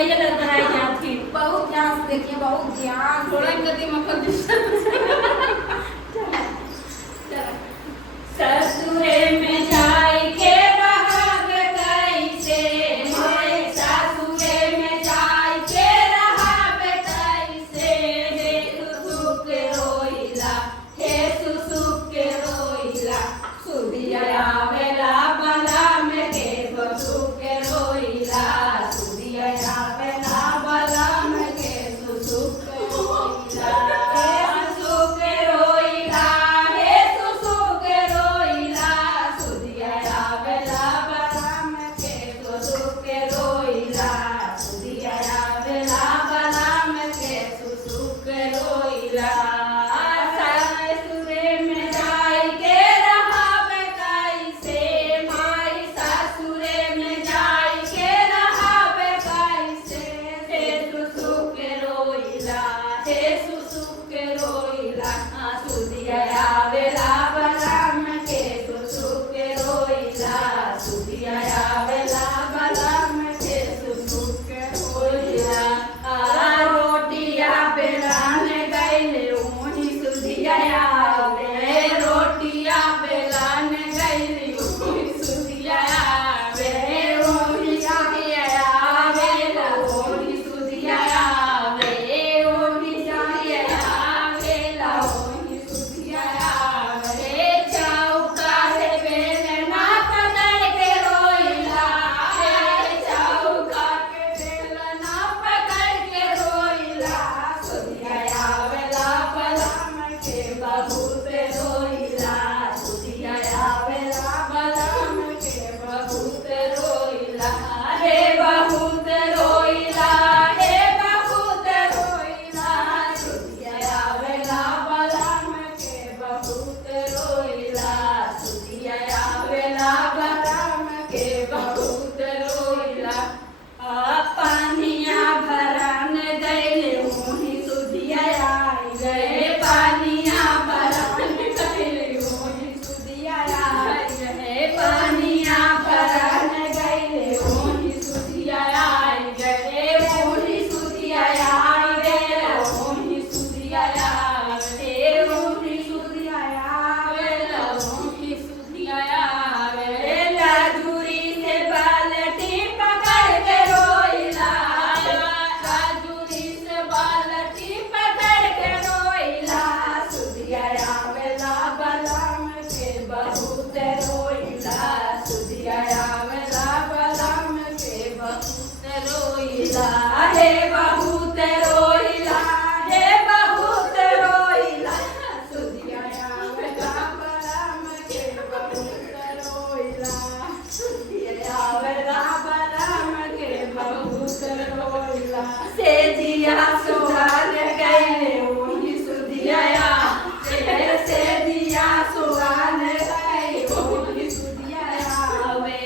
कहिए लग बनाई यहाँ थी बहुत ध्यान से देखिए, बहुत ध्यान से। थोड़ा गति मक्खन ससुरे में जाई के रहब कैसे, हाय ससुरे में जाई के रहब कैसे, हे सुसुक रोइला, हे सुसुक रोइला, सुदिया आवेला बला में के सुसुक रोइला, सुदिया आवेला बला में के सुसुक रोइला, हे सुसुक रोइला, हे सुसुक रोइला, सुदिया आवेला बला में के सुसुक रोइला, सुदिया आवेला बला में के सुसुक रोइला। ससुरे में जाई के रहब कैसे, माई ससुरे में जाई के रहब कैसे, हे सुसुक रोइला, हे सुसुक रोइला, सुदिया आवेला बला में के सुसुक रोइला, सुदिया आवेला बला में के सुसुक रोइला। रोटिया बेलान गइले ओही सुदिया आवे, रोटिया बेलान गइले ओही सुदिया आवे, ओही सुदिया आवेला, ओही सुदिया आवे, ओही सुदिया आवेला, ओही सुदिया आवे। चौका से बेलना पकड़ के रोइला, चौका के बेलना पकड़ के रोइला, सुदिया आवेला बला में के बहुत रोइला, सुदिया आवेला बला में के बहुत रोइला, हे बहुत रोइला, हे बहुत रोइला, सुदिया आवेला बला में के बहुत रोइला, सुदिया आवेला बला में के बहुत रोइला। पानिया भरान गइले ओही सुदिया आई गए, पानिया भरान गइले ओही सुदिया आई गए, पानिया भरान गइले ओही सुदिया आई गए, ओही सुदिया आई गए, ओही सुदिया आई गए, ओही सुदिया आई गए, ओही सुदिया आई गए। लाजुरी से बाल्टी पकड़ के रोइला, लाजुरी से बाल्टी पकड़ के रोइला, सुदिया आवेला बला में के बहुत रोइला, सुदिया आवेला बला में के बहुत रोइला, हे बहुत रोइला, हे बहुत रोइला, सुदिया आवेला बला में के बहुत रोइला, सुदिया आवेला बला में के बहुत रोइला। से जिया सुहान गइले ओही सुदिया आवे, से जिया सुहान गइले ओही सुदिया आवे,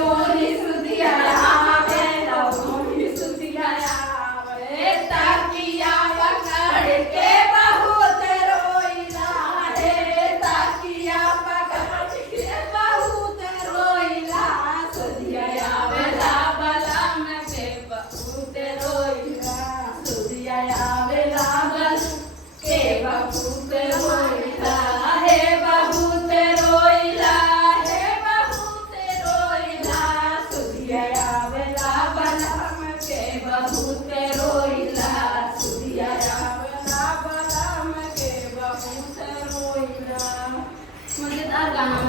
ओही सुदिया आवे, ओही सुदिया आवे। तकिया पकड़ के बहुत रोइला, हे तकिया पकड़ के बहुत रोइला, सुदिया आवेला बला में के बहुत रोइला, सुदिया आवेला बला के बहुत रोइला, हे बहुत रोइला, हे बहुत रोइला, सुदिया आवेला बला में के बहुत रोइला, सुदिया आवेला बला में के बहुत रोइला। मजेदार गाना